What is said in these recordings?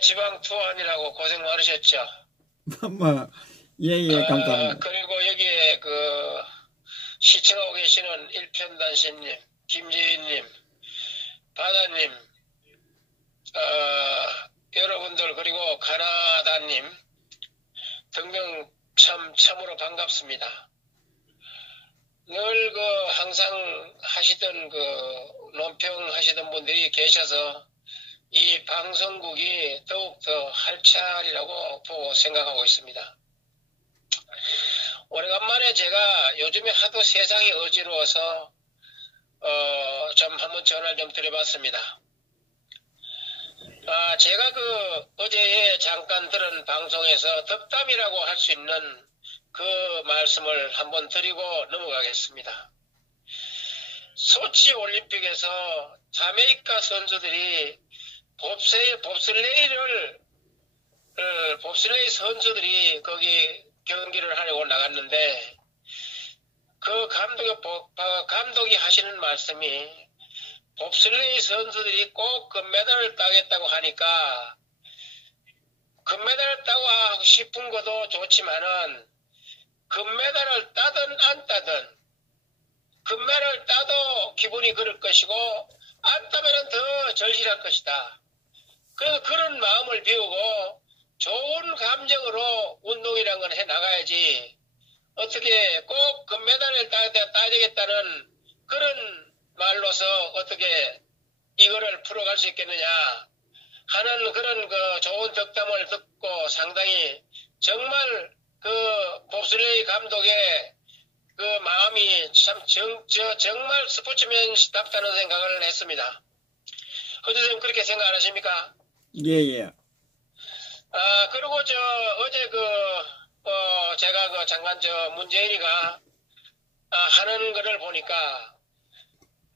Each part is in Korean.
지방 투어하느라고 고생 많으셨죠. 뭐, 예, 예, 감사합니다. 그리고 여기에 시청하고 계시는 일편단신님, 김재인님, 바다님, 여러분들, 그리고 가나다님 등등 참으로 반갑습니다. 늘 항상 하시던 논평 하시던 분들이 계셔서 이 방송국이 더욱더 활발이라고 보고 생각하고 있습니다. 오래간만에 제가 요즘에 하도 세상이 어지러워서 좀 한번 전화를 좀 드려봤습니다. 제가 어제에 잠깐 들은 방송에서 덕담이라고 할 수 있는 그 말씀을 한번 드리고 넘어가겠습니다. 소치 올림픽에서 자메이카 선수들이 봅슬레이 선수들이 거기 경기를 하려고 나갔는데 그 감독이 하시는 말씀이 봅슬레이 선수들이 꼭 금메달을 따겠다고 하니까 금메달을 따고 하고 싶은 것도 좋지만은 금메달을 따든 안 따든 금메달을 따도 기분이 그럴 것이고 안 따면은 더 절실할 것이다. 그래서 그런 마음을 비우고 좋은 감정으로 운동이란 걸 해나가야지 어떻게 꼭 금메달을 따야 되겠다는 그런 말로서 어떻게 이거를 풀어갈 수 있겠느냐 하는 그런 좋은 덕담을 듣고 상당히 정말 봅슬레이 감독의 마음이 참 정말 스포츠맨답다는 생각을 했습니다. 허재 선생님 그렇게 생각 안 하십니까? 예, 예. 그리고 어제 제가 잠깐 문재인이가 하는 거를 보니까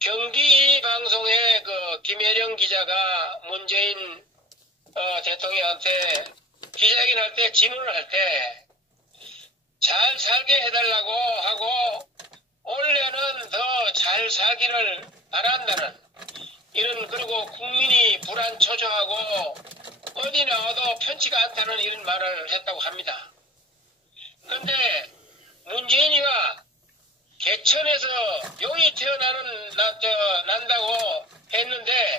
경기 방송에 김혜령 기자가 문재인 대통령한테 기자회견할 때 질문을 할 때 잘 살게 해달라고 하고 올해는 더 잘 살기를 바란다는 그리고 국민이 불안초조하고 어디 나와도 편치가 않다는 이런 말을 했다고 합니다. 그런데 문재인이가 개천에서 용이 난다고 했는데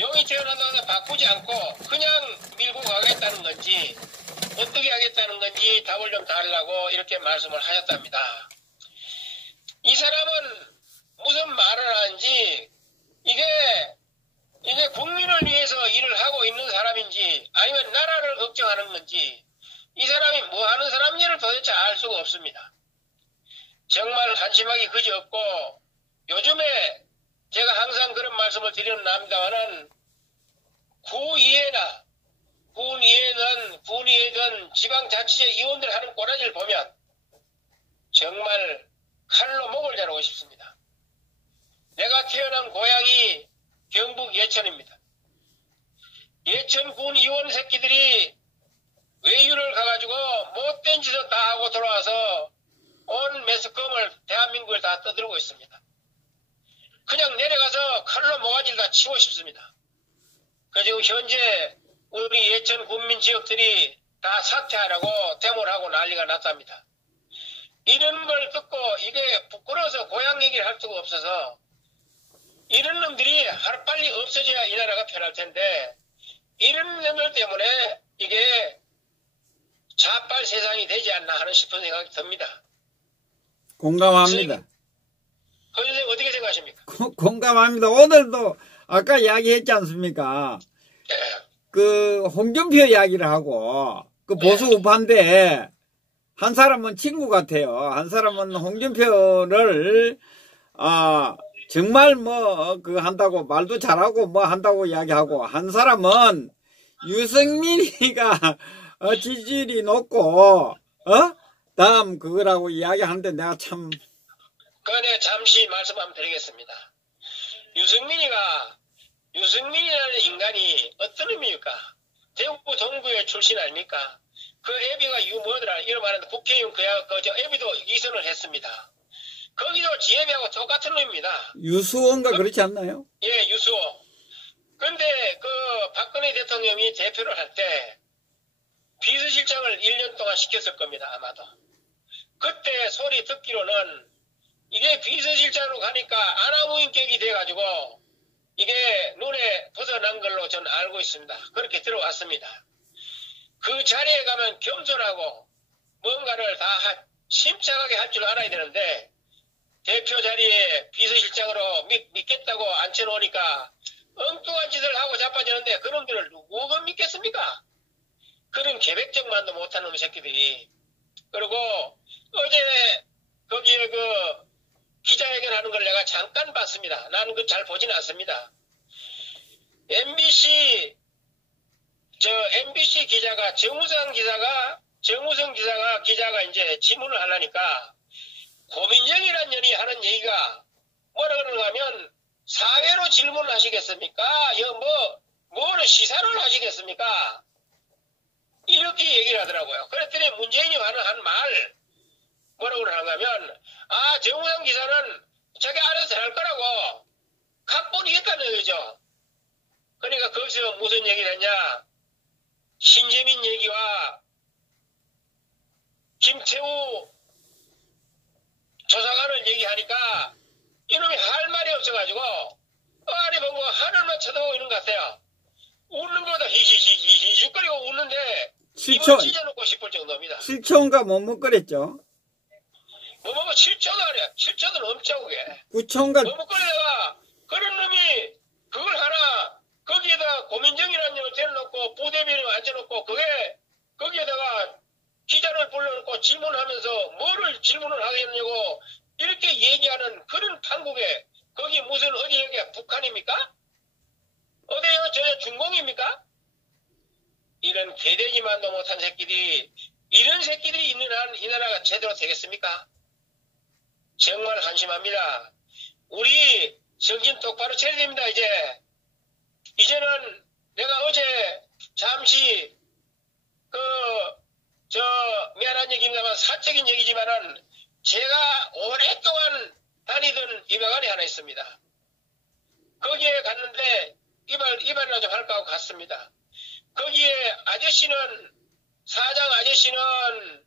용이 태어난다고 바꾸지 않고 그냥 밀고 가겠다는 건지 어떻게 하겠다는 건지 답을 좀 달라고 이렇게 말씀을 하셨답니다. 이 사람은 무슨 말을 하는지 이게 국민을 위해서 일을 하고 있는 사람인지 아니면 나라를 걱정하는 건지 이 사람이 뭐 하는 사람인지를 도대체 알 수가 없습니다. 정말 한심하기 그지없고 요즘에 제가 항상 그런 말씀을 드리는 납니다만은 군의회든 지방자치제 의원들 하는 꼬라지를 보면 정말 칼로 목을 자르고 싶습니다. 내가 태어난 고향이 경북 예천입니다. 예천 군의원 새끼들이 외유를 가가지고 못된 짓을 다 하고 돌아와서 온 매스컴을 대한민국을 다 떠들고 있습니다. 그냥 내려가서 칼로 모가지를 다 치고 싶습니다. 지금 현재 우리 예천 군민 지역들이 다 사퇴하라고 데모를 하고 난리가 났답니다. 이런 걸 듣고 이게 부끄러워서 고향 얘기를 할 수가 없어서 이런 놈들이 하루빨리 없어져야 이 나라가 편할 텐데 이런 놈들 때문에 이게 자빨 세상이 되지 않나 하는 싶은 생각이 듭니다. 공감합니다. 선생님 어떻게 생각하십니까? 공감합니다. 오늘도 아까 이야기했지 않습니까? 홍준표 이야기를 하고 보수 우파인데 한 사람은 친구 같아요. 한 사람은 홍준표를 정말 한다고 말도 잘하고 한다고 이야기하고 한 사람은 유승민이가 지지율이 높고 다음 그거라고 이야기하는데 내가 참 내가 잠시 말씀 한번 드리겠습니다. 유승민이라는 인간이 어떤 의미입니까? 대구 동구의 출신 아닙니까? 그 애비가 뭐더라 이런 말하는데 국회의원 저 애비도 이선을 했습니다. 거기도 지애비하고 똑같은 놈입니다. 유수호인가 그렇지 않나요? 예, 유수호. 근데 그 박근혜 대통령이 대표를 할 때 비서실장을 1년 동안 시켰을 겁니다. 아마도. 그때 소리 듣기로는 이게 비서실장으로 가니까 아나무인격이 돼가지고 이게 눈에 벗어난 걸로 저는 알고 있습니다. 그렇게 들어왔습니다. 그 자리에 가면 겸손하고 뭔가를 다 침착하게 할 줄 알아야 되는데 대표 자리에 비서실장으로 믿겠다고 앉혀놓으니까 엉뚱한 짓을 하고 자빠지는데 그놈들을 누가 믿겠습니까? 그런 계획적만도 못하는 새끼들이. 그리고 어제 거기에 그 기자회견 하는 걸 내가 잠깐 봤습니다. 나는 그 잘 보지는 않습니다. MBC 기자가 정우성 기자가 이제 질문을 하려니까 고민정이라는 년이 하는 얘기가 뭐라 그러는가 하면 사회로 질문을 하시겠습니까? 뭐를 시사를 하시겠습니까? 이렇게 얘기를 하더라고요. 그랬더니 문재인이 한 말 뭐라고 그러는가 하면 정우성 기자는 자기 알아서 할 거라고 각본이겠다는 얘기죠. 그러니까 거기서 무슨 얘기를 했냐, 신재민 얘기와 김태우 조사관을 얘기하니까 이놈이 할 말이 없어가지고 아니 보고 하늘만 쳐다보고 있는 것 같아요. 웃는 거다 히히히히히거리고 웃는데 입을 찢어놓고 싶을 정도입니다. 7초인가 머뭇거렸죠. 뭐뭐 7초도 아니야. 7초도 넘죠 그게. 9초인가. 머뭇거리다가 그런 놈이 그걸 하나 거기에다 고민정이라는 놈을 데려놓고 부대비를 앉혀놓고 그게 거기에다가 기자를 불러놓고 질문하면서 뭐를 질문을 하겠냐고 이렇게 얘기하는 그런 판국에 거기 무슨 어디 여기가 북한입니까? 어디요 저 중공입니까? 이런 개되지만도 못한 새끼들이 이런 새끼들이 있는 한 이 나라가 제대로 되겠습니까? 정말 한심합니다. 우리 정신 똑바로 차려야 됩니다. 이제는 내가 어제 잠시 미안한 얘기입니다만 사적인 얘기지만은 제가 오랫동안 다니던 이발관이 하나 있습니다. 거기에 갔는데 이발이나 좀 할까 하고 갔습니다. 거기에 사장 아저씨는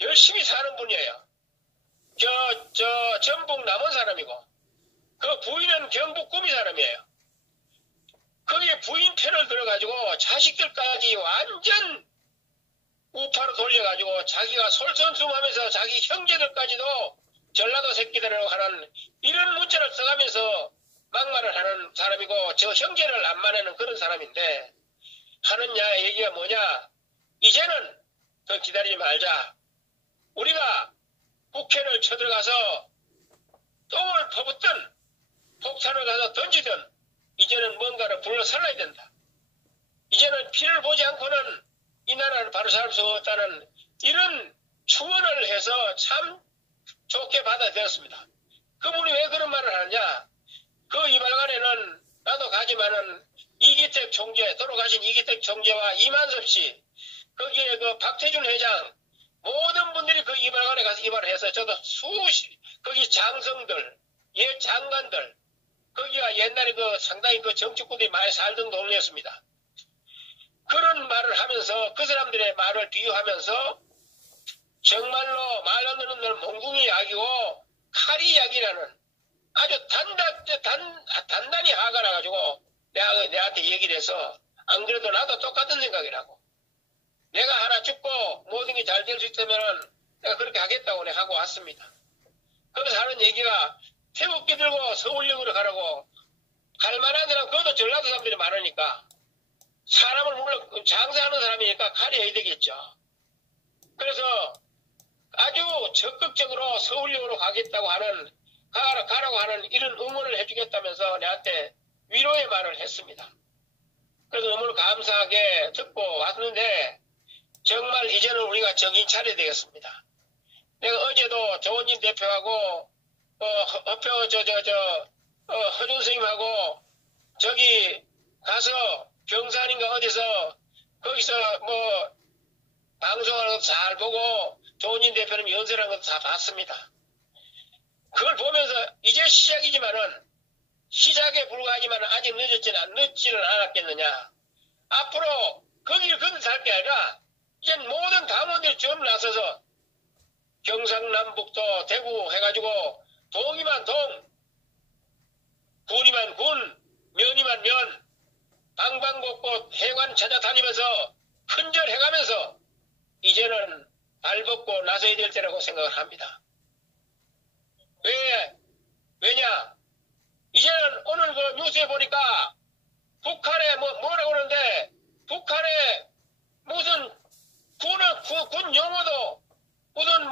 열심히 사는 분이에요. 전북 남원 사람이고, 그 부인은 경북 구미 사람이에요. 거기에 부인 편을 들어가지고 자식들까지 완전 우파로 돌려가지고 자기가 솔선수범하면서 자기 형제들까지도 전라도 새끼들이라고 하는 이런 문자를 써가면서 막말을 하는 사람이고 저 형제를 안 만나는 그런 사람인데 하느냐 얘기가 뭐냐, 이제는 더 기다리지 말자. 우리가 국회를 쳐들어가서 똥을 퍼붓든 폭탄을 가서 던지든 이제는 뭔가를 불러 살라야 된다. 이제는 피를 보지 않고는 이 나라를 바로 살 수 없다는 이런 추원을 해서 참 좋게 받아들였습니다. 그분이 왜 그런 말을 하느냐, 그 이발관에는 나도 가지만은 이기택 총재, 돌아가신 이기택 총재와 이만섭 씨, 거기에 그 박태준 회장, 모든 분들이 그 이발관에 가서 이발을 해서 저도 거기 장성들, 옛 장관들, 거기가 옛날에 상당히 정치꾼들이 많이 살던 동네였습니다. 그런 말을 하면서 그 사람들의 말을 비유하면서 정말로 말 안 듣는 놈은 몽둥이 약이고 칼이 약이라는 아주 단단히 화가 나가지고 내한테 얘기를 해서 안 그래도 나도 똑같은 생각이라고. 내가 하나 죽고 모든 게 잘 될 수 있다면 내가 그렇게 하겠다고 내가 하고 왔습니다. 그래서 하는 얘기가 태극기 들고 서울역으로 가라고. 갈 만한 데는 그것도 전라도 사람들이 많으니까 사람을 물론 장사하는 사람이니까 칼이 해야 되겠죠. 그래서 아주 적극적으로 서울역으로 가겠다고 하는 가라고 하는 이런 응원을 해주겠다면서 내한테 위로의 말을 했습니다. 그래서 너무 감사하게 듣고 왔는데 정말 이제는 우리가 정신 차려야 되겠습니다. 내가 어제도 조원진 대표하고 허준 선생님하고 저기 가서 경산인가 어디서 거기서 방송하는 것도 잘 보고 조원진 대표님 연설하는 것도 다 봤습니다. 그걸 보면서 이제 시작이지만은 시작에 불과하지만 아직 늦지는 않았겠느냐. 앞으로 거기를 건너서 할 게 아니라 이제 모든 당원들이 전 나서서 경상남북도 대구 해가지고 동이면 동, 군이면 군, 면이면 면, 방방곡곡 해관 찾아다니면서 큰절해가면서 이제는 발벗고 나서야 될 때라고 생각을 합니다. 왜냐? 이제는 오늘 그 뉴스에 보니까 북한에 뭐라고 그러는데 북한에 무슨 군 용어도 무슨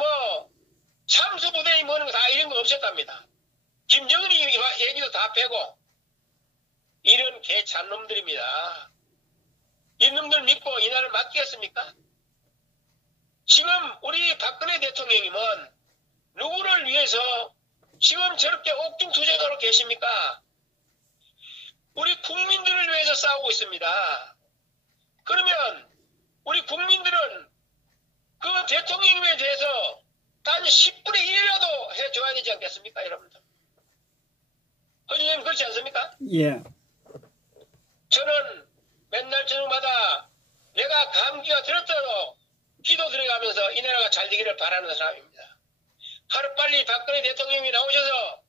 참수부대이 뭐는 거 다 이런 거 없었답니다. 김정은이 얘기도 다 빼고 이런 개찬놈들입니다. 이놈들 믿고 이 나라를 맡기겠습니까? 지금 우리 박근혜 대통령님은 누구를 위해서 지금 저렇게 옥중투쟁하러 계십니까? 우리 국민들을 위해서 싸우고 있습니다. 그러면 우리 국민들은 그 대통령님에 대해서 단 10분의 1이라도 해줘야 되지 않겠습니까, 여러분들? 허준님 그렇지 않습니까? 예. 저는 맨날 저녁마다 내가 감기가 들었다고 기도 들어가면서 이 나라가 잘 되기를 바라는 사람입니다. 하루빨리 박근혜 대통령이 나오셔서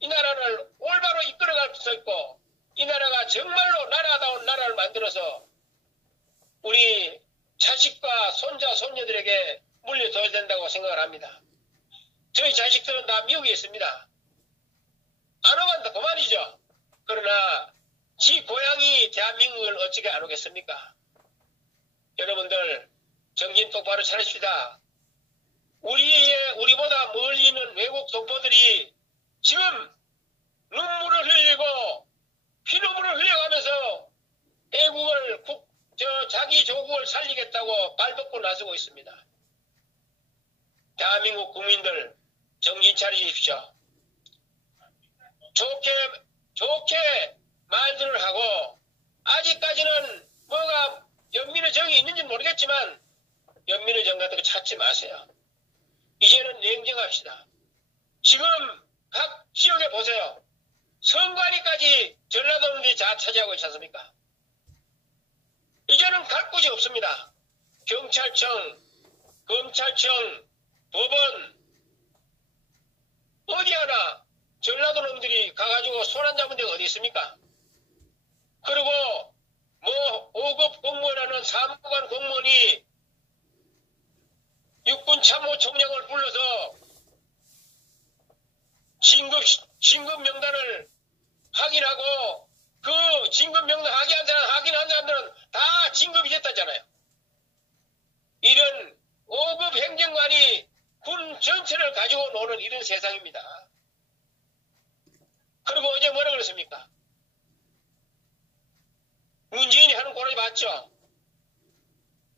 이 나라를 올바로 이끌어갈 수 있고 이 나라가 정말로 나라다운 나라를 만들어서 우리 자식과 손자, 손녀들에게 물려줘야 된다고 생각을 합니다. 저희 자식들은 다 미국에 있습니다. 안 오면 그만이죠. 그러나 지 고향이 대한민국을 어찌게 안 오겠습니까? 여러분들 정신 똑바로 차립시다. 우리보다 멀리 있는 외국 동포들이 지금 눈물을 흘리고 피눈물을 흘려가면서 애국을 자기 조국을 살리겠다고 발벗고 나서고 있습니다. 대한민국 국민들 정신 차리십시오. 좋게 말들을 하고 아직까지는 뭐가 연민의 정이 있는지 모르겠지만 연민의 정 같은 거 찾지 마세요. 이제는 냉정합시다. 지금 각 지역에 보세요. 선관위까지 전라도민들이 다 차지하고 있지 않습니까? 이제는 갈 곳이 없습니다. 경찰청, 검찰청, 법원 어디 하나 전라도 놈들이 가가지고 손 안 잡은 데가 어디 있습니까? 그리고 5급 공무원이라는 사무관 공무원이 육군 참모총장을 불러서 진급 명단을 확인하고 그 진급 명단 확인한 사람들은 다 진급이 됐다잖아요. 이런 5급 행정관이 군 전체를 가지고 노는 이런 세상입니다. 그리고 어제 뭐라 그랬습니까? 문재인이 하는 꼴을 봤죠?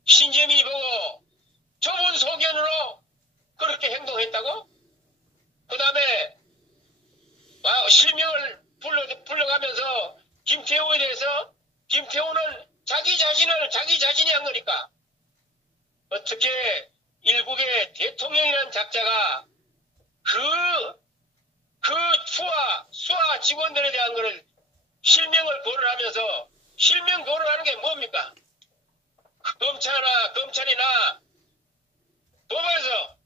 신재민이 보고 좁은 소견으로 그렇게 행동했다고? 그 다음에 실명을 불러가면서 김태호에 대해서 김태호는 자기 자신이 한 거니까 어떻게 일국의 대통령이라는 작자가 그 수하 직원들에 대한 거를 실명을 거론하면서 실명 거론하는 게 뭡니까? 검찰이나 법원에서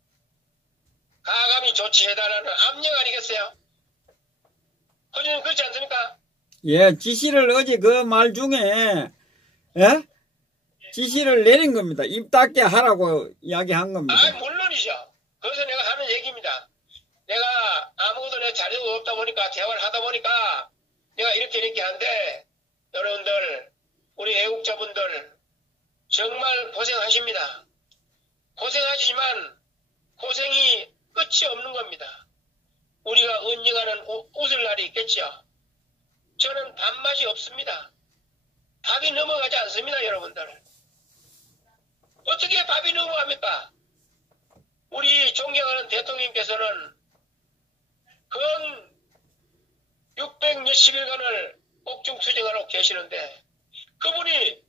가감히 조치해달라는 압력 아니겠어요? 허준은 그렇지 않습니까? 예, 지시를 어제 그 말 중에, 예? 지시를 내린 겁니다. 입 닫게 하라고 이야기한 겁니다. 물론이죠. 그래서 내가 하는 얘기입니다. 내가 아무것도 내 자료가 없다 보니까, 대화를 하다 보니까, 내가 이렇게 하는데, 여러분들, 우리 애국자분들, 정말 고생하십니다. 고생하시지만, 고생이 끝이 없는 겁니다. 우리가 언젠가는 웃을 날이 있겠죠. 저는 밥맛이 없습니다. 밥이 넘어가지 않습니다, 여러분들. 어떻게 밥이 넘어갑니까? 우리 존경하는 대통령께서는 근 600 몇십 일간을 옥중투쟁하러 계시는데 그분이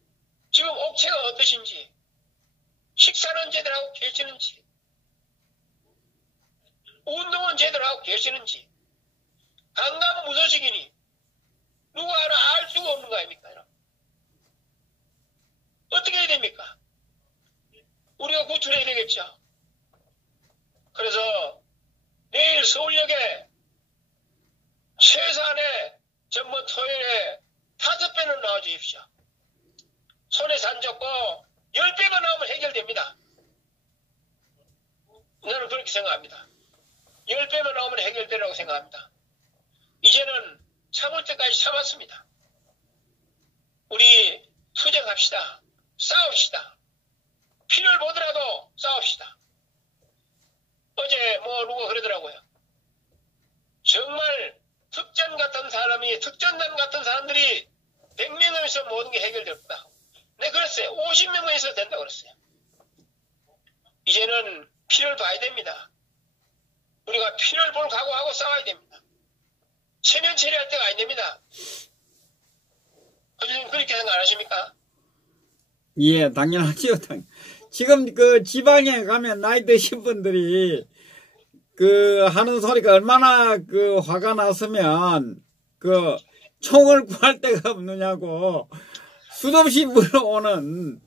지금 옥체가 어떠신지, 식사는 제대로 하고 계시는지, 운동은 제대로 하고 계시는지, 강간 무소식이니 누가 하나 알 수가 없는 거 아닙니까? 어떻게 해야 됩니까? 우리가 구출해야 되겠죠. 그래서 내일 서울역에 최소한의 전번 토요일에 5배는 나와주십시오. 손에 산 잡고 10배만 나오면 해결됩니다. 나는 그렇게 생각합니다. 10배만 나오면 해결되라고 생각합니다. 이제는 참을 때까지 참았습니다. 우리 투쟁합시다. 싸웁시다. 피를 보더라도 싸웁시다. 어제 누가 그러더라고요. 정말 특전단 같은 사람들이 100명에서 모든 게 해결될 거다. 네, 그랬어요. 50명만 있어도 된다고 그랬어요. 이제는 피를 봐야 됩니다. 우리가 피를 볼 각오하고 싸워야 됩니다. 체면 처리할 때가 아닙니다. 허준님 그렇게 생각 안 하십니까? 예, 당연하죠. 지금 그 지방에 가면 나이 드신 분들이 그 하는 소리가 얼마나 그 화가 났으면 그 총을 구할 데가 없느냐고 수없이 물어오는.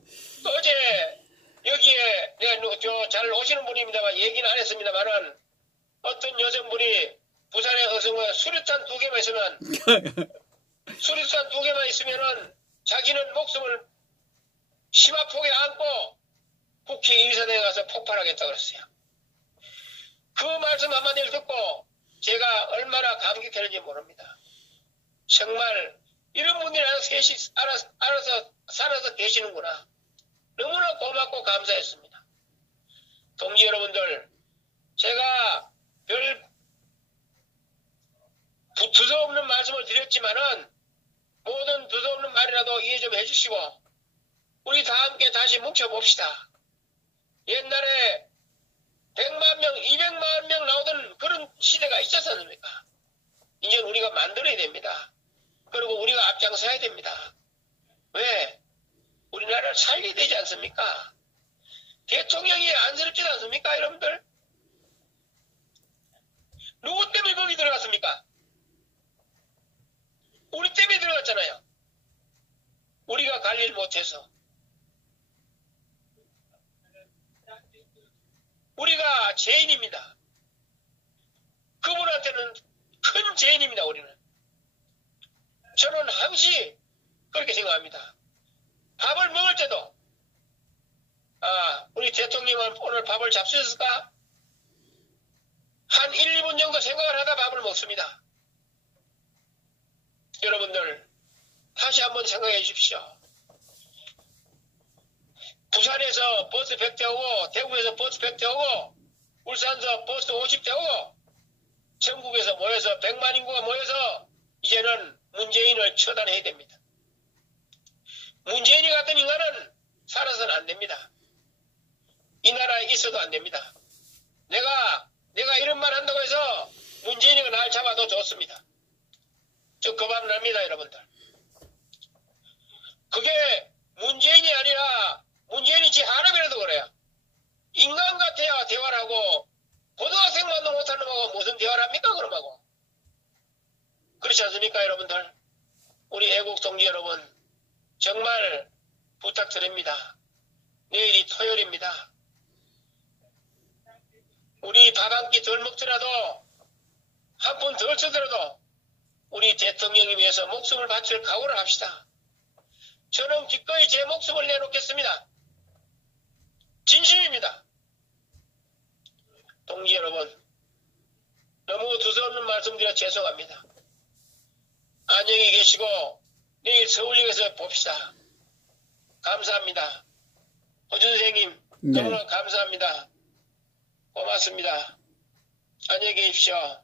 어제 여기에 내가 잘 오시는 분입니다만 얘기는 안 했습니다만은 어떤 여성분이 부산에 가서 수류탄 2개만 있으면 수류탄 2개만 있으면은 자기는 목숨을 심화폭에 안고 국회의사당에 가서 폭발하겠다고 그랬어요. 그 말씀 한마디를 듣고 제가 얼마나 감격했는지 모릅니다. 정말 이런 분들이 알아서 살아서 계시는구나. 너무나 고맙고 감사했습니다. 동지 여러분들, 제가 별 두서없는 말씀을 드렸지만은 모든 두서없는 말이라도 이해 좀 해주시고 우리 다 함께 다시 뭉쳐봅시다. 옛날에 100만 명, 200만 명 나오던 그런 시대가 있었지 않습니까? 이제 우리가 만들어야 됩니다. 그리고 우리가 앞장서야 됩니다. 왜? 우리나라를 살려야 되지 않습니까? 대통령이 안쓰럽지 않습니까, 여러분들? 누구 때문에 거기 들어갔습니까? 우리 때문에 들어갔잖아요. 우리가 갈 일 못해서. 우리가 죄인입니다. 그분한테는 큰 죄인입니다, 우리는. 저는 항시 그렇게 생각합니다. 밥을 먹을 때도, 우리 대통령은 오늘 밥을 잡수셨을까? 한 1, 2분 정도 생각을 하다 밥을 먹습니다. 여러분들, 다시 한번 생각해 주십시오. 부산에서 버스 100대 오고, 대구에서 버스 100대 오고, 울산에서 버스 50대 오고, 전국에서 모여서 100만 인구가 모여서 이제는 문재인을 처단해야 됩니다. 문재인이 같은 인간은 살아서는 안 됩니다. 이 나라에 있어도 안 됩니다. 내가 이런 말 한다고 해서 문재인이가 날 잡아도 좋습니다. 저 겁안 납니다, 여러분들. 그게 문재인이 아니라 문재인이 지 하나이라도 그래요. 인간 같아야 대화를 하고 고등학생만도 못하는 거하고 무슨 대화를 합니까, 그럼하고. 그렇지 않습니까, 여러분들? 우리 애국 동지 여러분, 정말 부탁드립니다. 내일이 토요일입니다. 우리 밥 한 끼 덜 먹더라도 한 푼 덜 쓰더라도 우리 대통령을 위해서 목숨을 바칠 각오를 합시다. 저는 기꺼이 제 목숨을 내놓겠습니다. 진심입니다. 동지 여러분, 너무 두서없는 말씀드려 죄송합니다. 안녕히 계시고 내일 서울역에서 봅시다. 감사합니다. 허준 선생님, 너무나 감사합니다. 고맙습니다. 안녕히 계십시오.